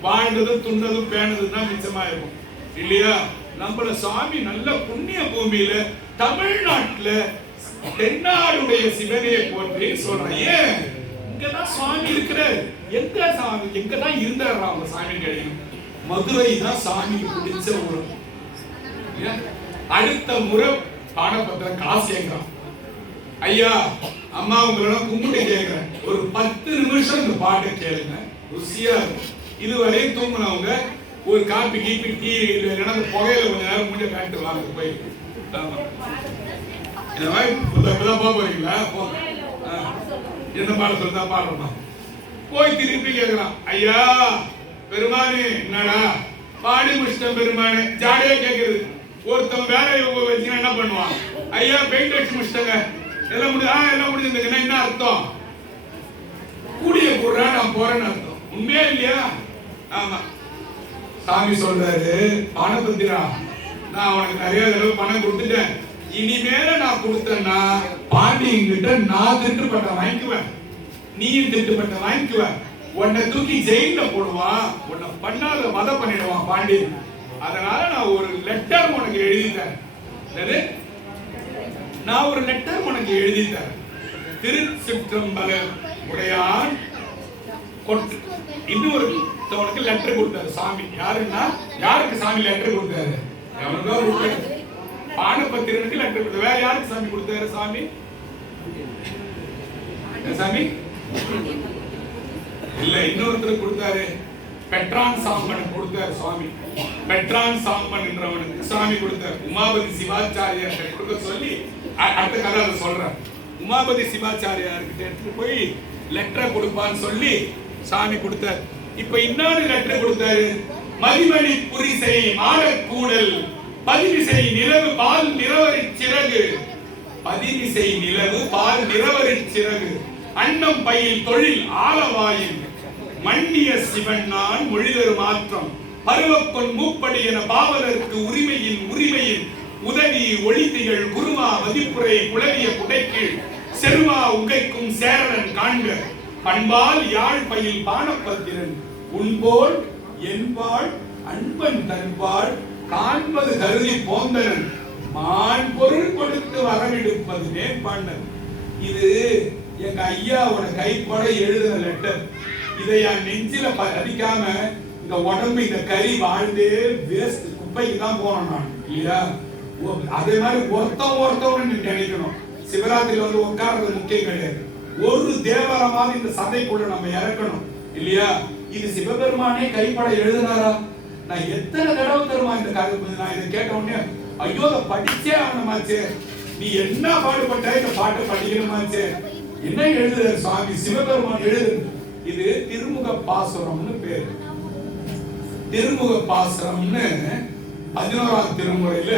வாழ்ந்ததும் துண்டதும் பேனதும் தான் மிச்சமா இருக்கும் இல்லையா? நம்மள சாமி நல்ல புண்ணிய பூமியில தமிழ்நாட்டுல தென்னாடுடைய சிவனையை போற்றி சொல்றேன். இங்கதான் சுவாமி இருக்கிறார். எங்க சாமி எங்கதான் இருந்தார் அவங்க சாமி கிடைக்கும்? மதுரை தான் சாமிக்கு பிடிச்ச ஊர். அடுத்த முறை பாடப்பட்ட காசு எங்கிறான். ஐயா அம்மா உங்களோட கும்பிட்டு கேட்கிறேன், ஒரு 10 நிமிஷம் இந்த பாட்டை கேளுங்க, ருசியா இருக்கும். இதுவரை தூங்கினவங்க ஒரு காப்பி கீப்பி டீ இல்லைன்னா புகையில கொஞ்ச நேரம் முடிஞ்ச காட்டு வாங்க போய் இந்த மாதிரி போக போறீங்களா? போங்க. என்ன பாட சொல்லுதா பாடுறோமா? போய் திருப்பி கேட்கிறான், ஐயா பெருமானே என்னடா பாடி முடிச்சிட்டேன் பெருமானே. ஜாலியா கேட்கறது. ஒருத்தன் வேற வச்சுன்னா என்ன பண்ணுவான்? ஐயா பெயிண்ட் அடிச்சு முடிச்சிட்டங்க, எல்லாம் எல்லாம் முடிஞ்சிருந்துங்கன்னா என்ன அர்த்தம்? கூடிய கூடுறா நான் போறேன்னு அர்த்தம். உண்மையா இல்லையா? ஆமா. சாமி சொல்றாரு, பணபத்திரா நான் உனக்கு நிறைய தடவை பணம் கொடுத்துட்டேன், இனிமேல நான் கொடுத்தேன்னா பாண்டியங்கிட்ட நான் திட்டுப்பட்ட வாங்கிக்குவேன், நீ திட்டுப்பட்ட வாங்கிக்குவேன், உன்னை தூக்கி ஜெயில போடுவான், உன்னை பண்ணாத மத பண்ணிடுவான் பாண்டியன். அதனால நான் ஒரு லெட்டர் உனக்கு எழுதிட்டேன். நான் ஒரு லெட்டர் உனக்கு எழுதிட்டேன். திருச்சிற்றம்பலம் உடையான் இன்னொரு உனக்கு லெட்டர் கொடுத்தாரு சாமி. யாருன்னா யாருக்கு சாமி லெட்டர் கொடுத்தாரு? பானபத்திரனுக்கு லெட்டர் கொடுத்தாரு. வேற யாருக்கு சாமி கொடுத்தாரு? சாமி சாமி இல்ல, இன்னொருத்தர் கொடுத்தாரு. பெட்ரான் சாம்பன் கொடுத்தாரு சுவாமி. பெட்ரான் சாம்பன் என்றவனுக்கு சாமி கொடுத்தாரு. உமாபதி சிவாச்சாரியார் கொடுக்க சொல்லி அடுத்த கதை அதை சொல்றேன். உமாபதி சிவாச்சாரியார்கிட்ட எடுத்துட்டு போய் லெட்டர் கொடுப்பான்னு சொல்லி சாமி கொடுத்தார். இப்ப இன்னொரு லெட்டர் கொடுத்தாரு. மதிமணி புரிசை மாடக்கூடல் பதிவிசை நிலவு பால் நிறவரி சிறகு, பதிவிசை நிலவு பால் நிறவரி சிறகு, அன்னம் பயில் தொழில் ஆலவாயில் மன்னிய சிவன் நான் மொழிதரு மாற்றம் பருவப்பொன் மூப்படி என பாவலருக்கு உரிமையின் உரிமையின் உதவி ஒளித்திகள் குருமா மதிப்புரை குளவிய குடைக்கீழ் செருவா உகைக்கும் சேரன் காண்க பண்பால் யாழ் பயில் பானப்பத்திரன் உன்போல் என்பாள் அன்பன் தன்பாள் காண்பது கருதி போந்தனன் மான் பொருள் கொடுத்து வரவிடுப்பது மேற்பாண்டன். இது எங்க ஐயாவோட கைப்பட எழுதின லெட்டர். இதை என் நெஞ்சில பதிக்காம இந்த உடம்பு இந்த கறி வாழ்ந்தே வேஸ்ட் குப்பைக்கு தான் போனோம் நான் இல்லையா? அதே மாதிரி ஒருத்தவன்னு நினைக்கணும். சிவராத்திரியில வந்து உட்கார்றது முக்கியம் கிடையாது. ஒரு தேவரமாக இந்த சதைக்குள்ள நம்ம இறக்கணும் இல்லையா? இது சிவபெருமானே கைப்பட எழுதினாரா? நான் எத்தனை தடவை தருமா இந்த கதை நான் இதை கேட்ட உடனே ஐயோ அதை படிச்சே ஆகணுமாச்சு. நீ என்ன பாடுபட்ட இந்த பாட்டை படிக்கணுமாச்சு. என்ன எழுதுற சுவாமி சிவபெருமான் எழுது. இது திருமுக பாசுரம்னு பேரு. திருமுக பாசுரம்னு 11ஆம் திருமுறையில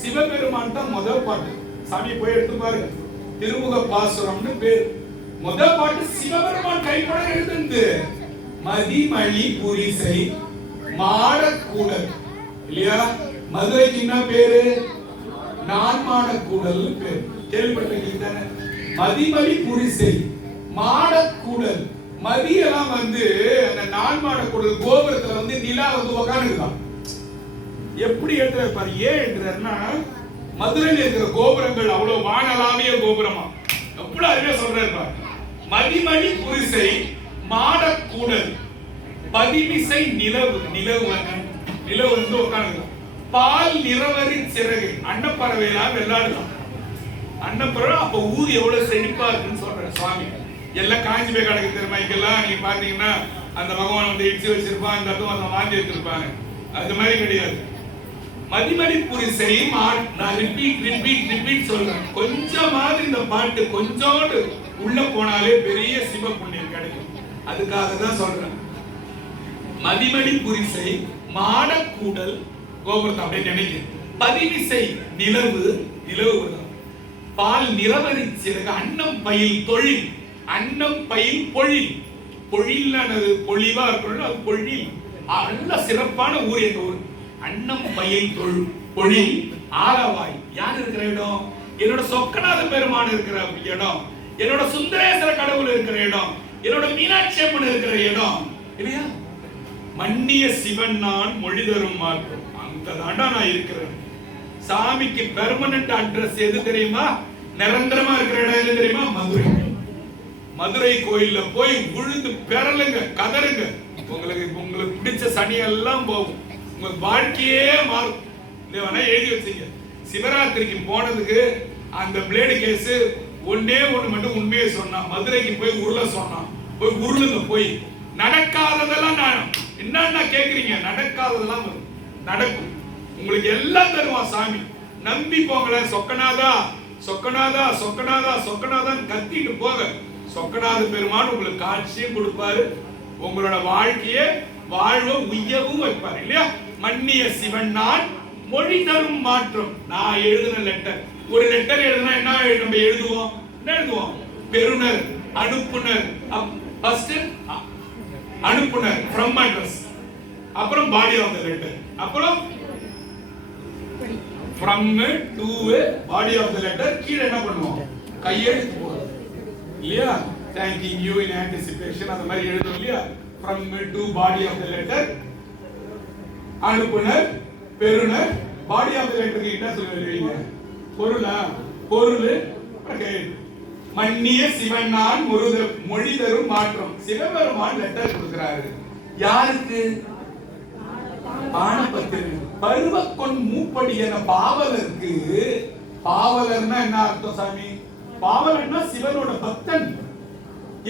சிவபெருமான் தான் முதல் பாட்டு. சாமி போய் எடுத்து பாருங்க. திருமுக பாசுரம்னு பேரு. முதல் பாட்டு சிவபெருமான் கைப்பட எழுதுந்து. மதிமணி புரிசை மாடக்கூடல் இல்லையா? மதுரைக்கு என்ன பேரு? நான்மாடக்கூடல் பேரு. கேள்விப்பட்டிருக்கீங்க தானே? மதிமணி புரிசை மாடக்கூடல் மதியெல்லாம் வந்து அந்த நான்மாட கோபுரத்துல வந்து நிலா வந்து உக்காந்துருக்கான். எப்படி எழுதுறாரு, ஏன் எழுதுறாருன்னா மதுரையில் இருக்கிற கோபுரங்கள் அவ்வளவு வானலாவிய கோபுரமா எவ்வளவு அருமையா சொல்றாரு. மதிமணி புரிசை மாடக்கூடல் பதிமிசை நிலவு, நிலவு வந்து உட்காந்து பால் நிறவரின் சிறகு அன்னப்பறவையெல்லாம் வெள்ளாடுதான். அன்னப்பறவை அப்ப ஊர் எவ்வளவு செழிப்பா இருக்குன்னு சொல்ற சுவாமி. எல்லாம் காஞ்சி போய் கிடக்கு தெரியுமா? இங்கெல்லாம் நீங்க பாத்தீங்கன்னா அந்த பகவான் வந்து இடிச்சு வச்சிருப்பான், இந்த இடத்துல அந்த வாந்தி வச்சிருப்பாங்க. அது மாதிரி கிடையாது. மதிமணி புரிசை நான் ரிப்பீட் சொல்றேன். கொஞ்சமாவது இந்த பாட்டு கொஞ்சோடு உள்ள போனாலே பெரிய சிவ புண்ணியம் கிடைக்கும். அதுக்காக தான் சொல்றேன். மதிமணி புரிசை மாடக்கூடல் கோபுரத்தை அப்படின்னு நினைக்கிறேன். பதிவிசை நிலவு, நிலவு பால் நிறவரி சிறகு அன்னம் பயில் தொழில், அன்னம் பயில் பொழில், பொழிலானது பொழிவா இருக்கணும், அது பொழில். நல்ல சிறப்பான ஊர் எங்க ஊர். அன்னம் பயில் தொழில் பொழில் ஆலவாய் யார் இருக்கிற இடம்? என்னோட சொக்கநாத பெருமான் இருக்கிற இடம், என்னோட சுந்தரேஸ்வர கடவுள் இருக்கிற இடம், என்னோட மீனாட்சி அம்மன் இருக்கிற இடம் இல்லையா? மன்னிய சிவன் நான் மொழி தரும் மாற்றம், அந்த தாண்டா நான் இருக்கிறேன். சாமிக்கு பெர்மனன்ட் அட்ரஸ் எது தெரியுமா? நிரந்தரமா இருக்கிற இடம் எது தெரியுமா? மதுரை. மதுரை கோயில்ல போய் விழுந்து பெறலுங்க, கதறுங்க. உங்களுக்கு பிடிச்ச சனி எல்லாம் போகும், உங்க வாழ்க்கையே மாறும். எழுதி வச்சீங்க. சிவராத்திரிக்கு போனதுக்கு அந்த பிளேடு கேஸ் ஒன்னே ஒண்ணு மட்டும் உண்மையை சொன்னான். மதுரைக்கு போய் உருள சொன்னான். போய் உருளுங்க. போய் நடக்காததெல்லாம் நான் என்னன்னா கேக்குறீங்க, நடக்காததெல்லாம் நடக்கும். உங்களுக்கு எல்லாம் தருவான் சாமி. நம்பி போங்களேன். சொக்கநாதா சொக்கநாதா சொக்கநாதா சொக்கநாதான் கத்திட்டு போக சொக்கநாத பெருமான் உங்களுக்கு காட்சியும் கொடுப்பாரு. உங்களோட வாழ்க்கையை வாழ்வ உய்யவும் வைப்பாரு இல்லையா? மன்னிய சிவன் நான் மொழி தரும் மாற்றம். நான் எழுதின லெட்டர், ஒரு லெட்டர் எழுதுனா என்ன நம்ம எழுதுவோம்? என்ன எழுதுவோம்? பெறுநர், அனுப்புனர். ஃபர்ஸ்ட் அனுப்புனர் ஃப்ரம் அட்ரஸ், அப்புறம் பாடி ஆஃப் தி லெட்டர், அப்புறம் from to body of the letter. கீழ என்ன பண்ணுவோம்? கையெழுத்து போடுவோம் இல்லையா? thanking you in anticipation அந்த மாதிரி எழுதுவோம் இல்லையா? from to body of the letter. அனுப்புனர், பெறுநர். பாடி ஆஃப் தி லெட்டருக்கு என்ன சொல்லுவீங்க? பொருளா? பொருள். மன்னிய சிவன் நான் மொழி தரும் மாற்றம். சிவபெருமான் லெட்டர் கொடுக்கிறாரு. யாருக்கு? பாணபத்திரன். பருவக்கொன் மூப்படி என பாவலருக்கு. பாவலர்னா என்ன அர்த்தம் சாமி? பாவலர்னா சிவனோட பக்தன்.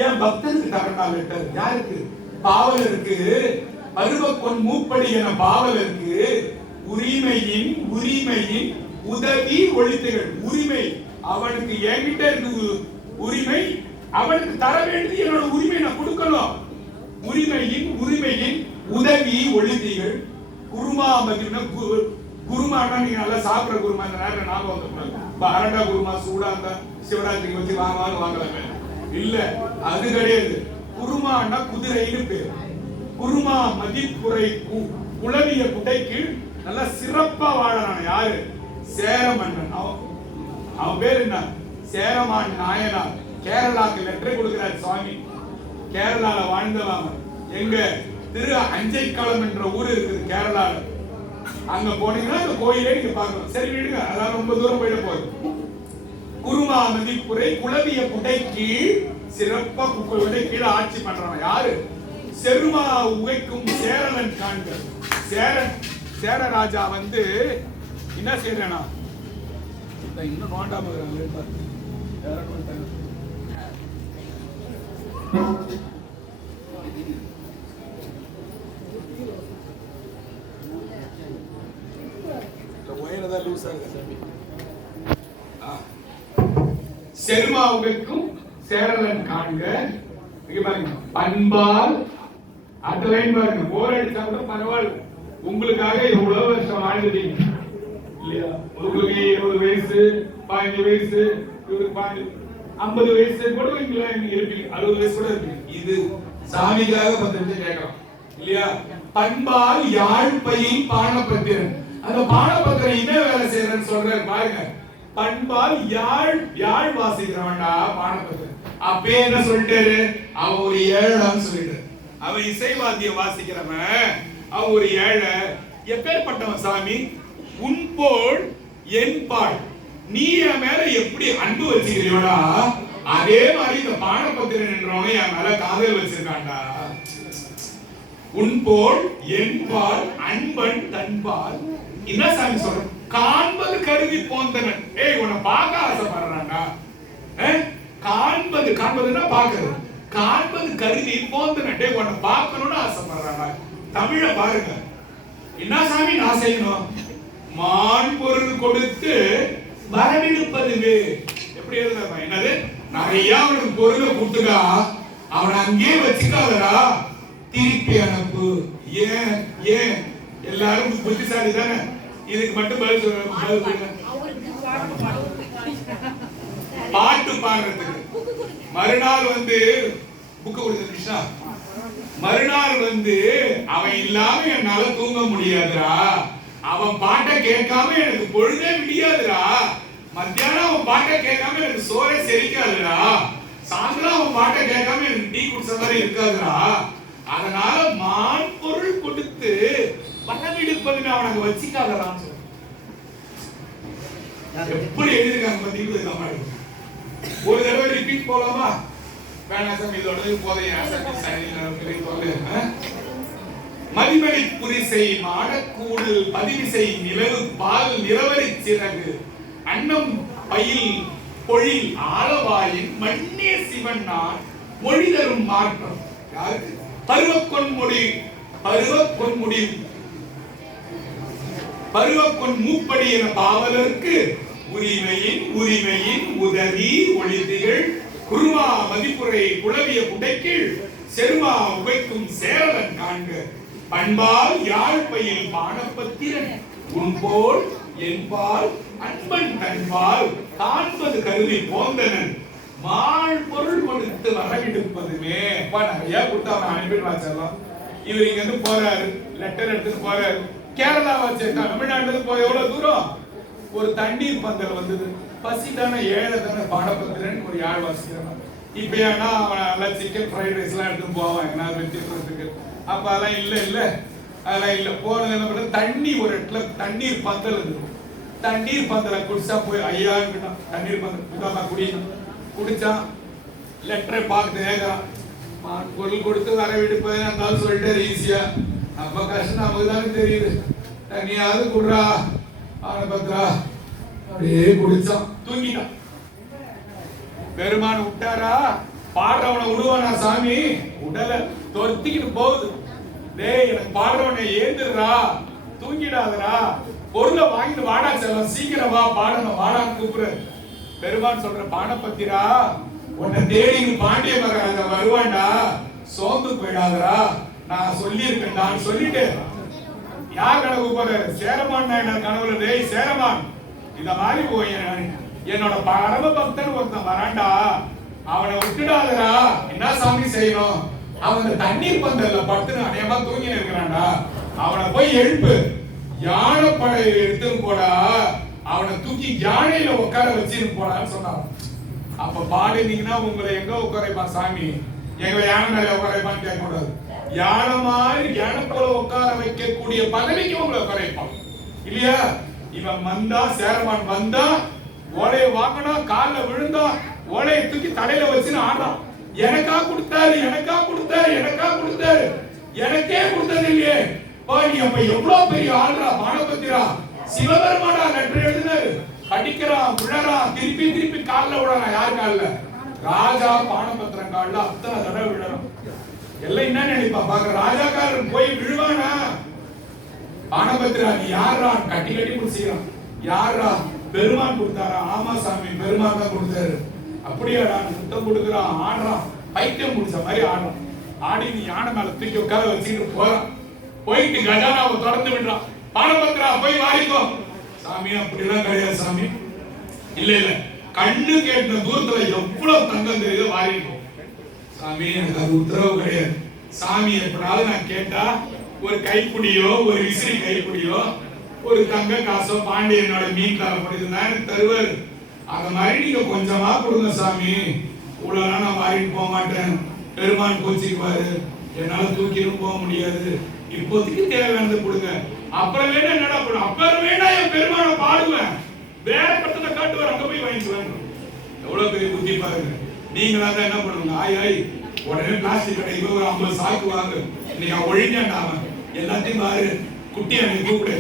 ஏன் பக்தனுக்கு தரனா லெட்டர்? யாருக்கு? பாவலருக்கு. பருவக்கொன் மூப்படி என பாவலருக்கு உரிமையின் உதவி ஒழித்துகள். உரிமை அவனுக்கு என்கிட்ட இருக்கு உரிமை, அவனுக்கு தர வேண்டியது என்னோட உரிமை நான் கொடுக்கணும். உரிமையின் உதவி ஒழித்தீர்கள். குருமா மதினா குருமானா நீங்க நல்லா சாப்பிடுற குருமா. இந்த நேரம் ஞாபகம் வந்துருப்பாங்க. அரண்டா குருமா சூடா இருந்தா சிவராத்திரிக்கு வச்சு வாங்கலாம் இல்ல, அது கிடையாது. குருமானா குதிரைன்னு பேர். குருமா மதிப்புரை குளவிய குடைக்கு நல்லா சிறப்பா வாழறான். யாரு? சேர மன்னன். அவன் பேர் என்ன? சேரமான் நாயனார். கேரளாக்கு லெட்டர் கொடுக்கிறார் சுவாமி. கேரளால வாழ்ந்தவன். எங்க? திரு அஞ்சைக்காலம் என்ற ஊர் இருக்குது கேரளால. அங்க போனீங்கன்னா அந்த கோயிலே நீங்க பார்க்கணும். சரி விடுங்க, அதாவது ரொம்ப தூரம் போயிட போகுது. குருமா மதிப்புரை குளவிய குடைக்கு சிறப்பா குப்பை கீழே ஆட்சி பண்றான். யாரு? செருமா உகைக்கும் சேரலன் காண்க. சேரராஜா வந்து என்ன செய்யறா? இன்னும் நோண்டாம செருமாவுக்கும் சேரலன் காண்க. பண்பால் அட்லைன் பாருங்க. போர் அடிச்சா கூட பரவாயில்ல, உங்களுக்காக எவ்வளவு வருஷம் வாழ்ந்துட்டீங்க இல்லையா? உங்களுக்கு 20 வயசு 15 வயசு, இவருக்கு 50 வயசு கூட இருப்பீங்க, 60 வயசு கூட இருப்பீங்க. இது சாமிக்காக 10 நிமிஷம் கேட்கலாம் இல்லையா? பண்பால் யாழ்ப்பையில் பாணபத்திரன். அந்த பாணபத்திரன் என்ன வேலை செய்யறன்னு சொல்றாரு பாருங்க. பண்பால் யாழ் யாழ் வாசிக்கிறவன்டா பானபத்திரன். அப்பே என்ன சொல்லிட்டாரு, அவன் ஒரு ஏழான்னு சொல்லிட்டாரு. அவன் இசைவாத்தியம் வாசிக்கிறவன், அவன் ஒரு ஏழை. எப்பேற்பட்டவன் சாமி, உன்போல் என்பாள் நீ என் மேல எப்படி அன்பு வச்சுக்கிறியோடா, அதே மாதிரி இந்த பானபத்திரன் என்றவனை என் மேல காதல் வச்சிருக்கான்டா. உன்போல் என்பால் அன்பன் தன்பால் என்ன சாமி சொல்ற, காண்பது கருதி போந்தனன். ஏய், உன்னை பார்க்க ஆசைப்படுறான்டா. காண்பது, காண்பதுன்னா பாக்குறது, காண்பது கருதி போந்தனன். டேய், உன்னை பார்க்கணும்னு ஆசைப்படுறான்டா. தமிழ பாருங்க, என்ன சாமி நான் செய்யணும், மான் பொருள் கொடுத்து வரவிடுப்பதுவே. எப்படி எழுதுறா, என்னது, நிறைய அவனுக்கு பொருளை கொடுத்துடா, அவனை அங்கேயே வச்சுக்காதடா, திருப்பி அனுப்பு. ஏன் ஏன் எல்லாரும் புத்திசாலி தானே, இதுக்கு மட்டும் பதில் சொல்லுங்க. பாட்டு பாடுறதுக்கு மறுநாள் வந்து புக்கு கொடுத்த மறுநாள் வந்து அவன் இல்லாம என்னால தூங்க முடியாதுடா, அவன் பாட்டை கேட்காம எனக்கு பொழுதே விடியாதுடா, மத்தியானம் அவன் பாட்டை கேட்காம எனக்கு சோறே செரிக்காதுடா, சாயந்தரம் அவன் பாட்டை கேட்காம எனக்கு டீ குடிச்ச மாதிரி இருக்காதுடா. அதனால மான் பொருள் கொடுத்து வரவிடுப்பதுன்னு அவனுக்கு வச்சிக்காதடான்னு சொல்ல. எப்படி எழுதிருக்காங்க பாத்தீங்களா? ஒரு தடவை ரிப்பீட் போலாமா? வேணாம் சாமி, இதோட போதைய மதிமணி புரிசை மாடக்கூடு பதிவிசை நிலவு பால் நிறவரி சிறகு அன்னம் பயில் பொழில் ஆளவாயின் மண்ணே சிவன் நான் மொழி தரும் மாற்றம். யாருக்கு? பருவக்கொன்முடி, பருவக்கொன்முடி, பருவக்கொன் மூப்படி என பாவலருக்கு உரிமையின் உரிமையின் உதவி ஒளிதிகள் குருவா மதிப்புரை குளவிய குடைக்கீழ் செருமா உகைக்கும் சேரலன் காண்க பண்பால் யாழ்பையில் பானபத்திரன் உன்போல் என்பால் அன்பன் தன்பால் காண்பது கருதி போந்தனன் மாள் பொருள் கொடுத்து வரவிடுப்பதுமே. நிறைய கொடுத்து அவன் அனுப்பிட்டு வாச்சலாம். இவர் இங்க இருந்து போறாரு, லெட்டர் எடுத்துட்டு போறாரு, கேரளா வச்சிருக்கா, தமிழ்நாட்டுல போய் எவ்வளவு தூரம், ஒரு தண்ணீர் பந்தல் வந்தது, பசி தானே ஏழை தானே பானபத்திரன் ஒரு யாழ் வாசிக்கிறான். இப்ப ஏன்னா அவன் நல்லா சிக்கன் ஃப்ரைட் ரைஸ் எல்லாம் எடுத்துட்டு போவான் என்ன வெற்றிக்கு. அப்ப அதெல்லாம் இல்ல இல்ல அதெல்லாம் இல்ல. போனது என்ன பண்ண, தண்ணி ஒரு இடத்துல தண்ணீர் பந்தல் இருக்கும், தண்ணீர் பந்தலை குடிச்சா போய் ஐயா தண்ணீர் பந்தல் குடிக்கணும். குடிச்சான், லெட்டரை பார்த்து ஏகிறான், பொருள் கொடுத்து வர விடுப்பேன் இருந்தாலும் சொல்லிட்டு ஈஸியா. நம்ம கஷ்டம் நமக்கு தானே தெரியுது, தண்ணியாவது குடுறா ஆனபத்ரா. அப்படியே குடிச்சான், தூங்கிட்டான். பெருமான் விட்டாரா? பாடுறவனை விடுவானா சாமி? உடல தொத்திக்கிட்டு போகுது. டேய், எனக்கு பாடுறவனை ஏந்துடுறா, தூங்கிடாதரா, பொருளை வாங்கிட்டு வாடா செல்லம், சீக்கிரம் வா பாடணும், வாடான்னு கூப்பிடுற. பெருமான் சொல்ற, பானபத்திரா உன்னை தேடி பாண்டிய மகாராஜா வருவான்டா, சோர்ந்து போயிடாதரா, நான் சொல்லியிருக்கேன், நான் சொல்லிட்டேன். யார் கனவு போறாரு? சேரமான் நாயனார் கனவுல, டேய் சேரமான், இந்த மாதிரி போய் என்னோட பரம பக்தன் ஒருத்தன் வரான்டா, அவனை விட்டுடாதரா. என்ன சாமி செய்யணும்? அவன் தண்ணீர் பந்தல்ல படுத்துன்னு அநேகமா தூங்கி இருக்கிறான்டா, அவனை போய் எழுப்பு, யானை படையை எடுத்துன்னு போடா, அவனை தூக்கி யானையில உட்கார வச்சுன்னு போடான்னு சொன்னான். அப்ப பாடுனீங்கன்னா உங்களை எங்க உட்காரைப்பா சாமி? எங்களை யானை மேல உட்காரைப்பான்னு கேட்க கூடாது. யானை மாதிரி யானை போல உட்கார வைக்கக்கூடிய பதவிக்கு உங்களை உட்காரைப்பான் இல்லையா? இவன் வந்தா, சேரமான் வந்தா, ஓலையை வாங்கினா, காலில் விழுந்தா, ஓலையை தூக்கி தலையில வச்சுன்னு ஆடுறான். எனக்கா கொடுத்தாரு, எனக்கா கொடுத்தாரு, எனக்கா கொடுத்தாரு, எனக்கே கொடுத்தது இல்லையே. நீ அப்ப எவ்வளவு பெரிய ஆள்றா பானபத்திரா. சிவபெருமானா லெட்டர் எழுதினாரு, கடிக்கிறான், விழறான், திருப்பி திருப்பி காலில் விழறான். யார் காலில்? ராஜா பானபத்திரன் காலில் அத்தனை தடவை விழறான். எல்லாம் என்ன நினைப்பா பாக்க, ராஜாக்காரன் போய் விழுவானா? பானபத்திரா நீ யாரா? கட்டி கட்டி குடிச்சிக்கிறான். யாரா? பெருமான் கொடுத்தாரா? ஆமா சாமி, பெருமான் தான் கொடுத்தாரு. அப்படியாடா? முத்தம் கொடுக்குறான், ஆடுறான், பைத்தியம் முடிச்ச மாதிரி ஆடுறான். ஆடி நீ யானை மேல தூக்கி உட்கார வச்சுட்டு போறான். போயிட்டு கஜானாவை திறந்து விடுறான். பானபத்திரா போய் வாரிக்கோ. சாமி அப்படிலாம் கிடையாது சாமி. இல்ல இல்ல, கண்ணு கேட்ட தூரத்துல எவ்வளவு தங்கம் தெரியுதோ வாரிக்கோ. சாமி எனக்கு அது உத்தரவு கிடையாது. சாமி எப்படாவது நான் கேட்டா ஒரு கைப்பிடியோ, ஒரு விசிறி கைப்பிடியோ, ஒரு தங்க காசோ பாண்டியனோட மீன் கால முடியுதுன்னா எனக்கு தருவாரு. அந்த மாதிரி நீங்க கொஞ்சமா கொடுங்க சாமி, இவ்வளவு நான் வாரிட்டு போக மாட்டேன், பெருமான் கோச்சிக்குவாரு, என்னால தூக்கிட்டு போக முடியாது, இப்போதைக்கு தேவையானதை கொடுங்க, அப்புறம் வேணா என்னடா பண்ணும், அப்புறம் வேணா என் பெருமானை பாடுவேன், வேற பட்டத்தை காட்டுவார், அங்க போய் வாங்கிக்குவேன். எவ்வளவு பெரிய புத்தி பாருங்க. நீங்களா தான் என்ன பண்ணுங்க, ஆய் உடனே பிளாஸ்டிக் கடைக்கு போய் ஒரு 50 சாக்கு வாங்க, இன்னைக்கு ஒழிஞ்சாண்டாம எல்லாத்தையும் பாரு, குட்டி அன்னை கூப்பிடு,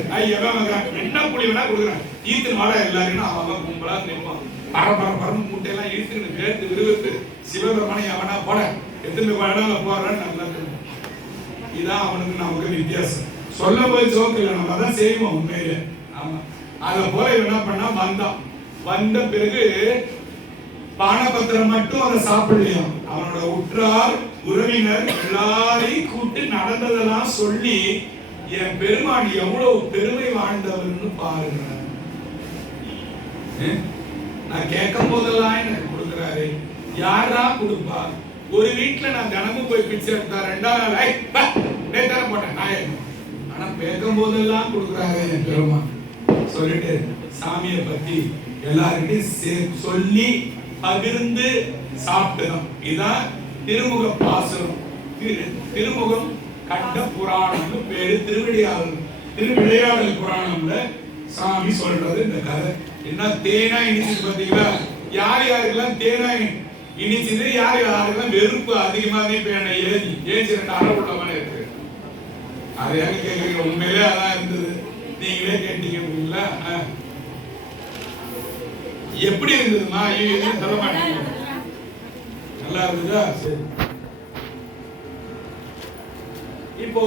என்ன புளி வேணா கொடுக்குறேன், ஈத்து மாட எல்லாரும் அவன் கும்பலா நிற்பான், பரபரன்னு மூட்டையெல்லாம் இழுத்துக்கிட்டு கேட்டு விருவத்து சிவபெருமானை அவனா போட எத்தனை படம் போறான்னு நல்லா தெரியும். இதான் அவனுக்கு நமக்கு வித்தியாசம். சொல்ல போய் சோக்கு இல்லை, நம்ம தான் செய்வோம் உண்மையில. ஆமா, அதை போல என்ன பண்ணா வந்தான். வந்த பிறகு பானபத்திரம் மட்டும் அதை சாப்பிடலையாம், அவனோட உற்றார் உறவினர் எல்லாரையும் கூட்டு நடந்ததெல்லாம் சொல்லி, என் பெருமான் எவ்வளவு பெருமை வாழ்ந்தவர்னு பாருங்க. நான் கேட்கும் போதெல்லாம் எனக்கு கொடுக்கிறாரு, யாரா கொடுப்பா? ஒரு வீட்டுல நான் தினமும் போய் பிச்சை எடுத்தா, 2ஆவது நாள் நேத்தான போட்டேன் நான், ஆனா கேட்கும் போதெல்லாம் கொடுக்கிறாரு என் பெருமான். சொல்லிட்டு சாமியை பத்தி எல்லார்கிட்டையும் சொல்லி பகிர்ந்து சாப்பிட்டதும். இதான் திருமுக பாசுரம். திருமுகம் கண்ட புராணம்னு பேரு. திருவிளையாடல் புராணம்ல சாமி சொல்றது இந்த கதை. என்ன தேனா இனிச்சு பாத்தீங்களா? யார் யாருக்கெல்லாம் தேனா இனிச்சது, யார் யாருக்கெல்லாம் வெறுப்பு அதிகமாவே ஏஜ் 2 அரை உள்ளவன இருக்கு. அதை யாரு கேட்கறீங்க? உண்மையிலே அதான் இருந்தது, நீங்களே கேட்டீங்க. எப்படி இருந்ததுமா? எதுவும் சொல்ல மாட்டீங்க. நல்லா இருந்ததா? சரி. இப்போ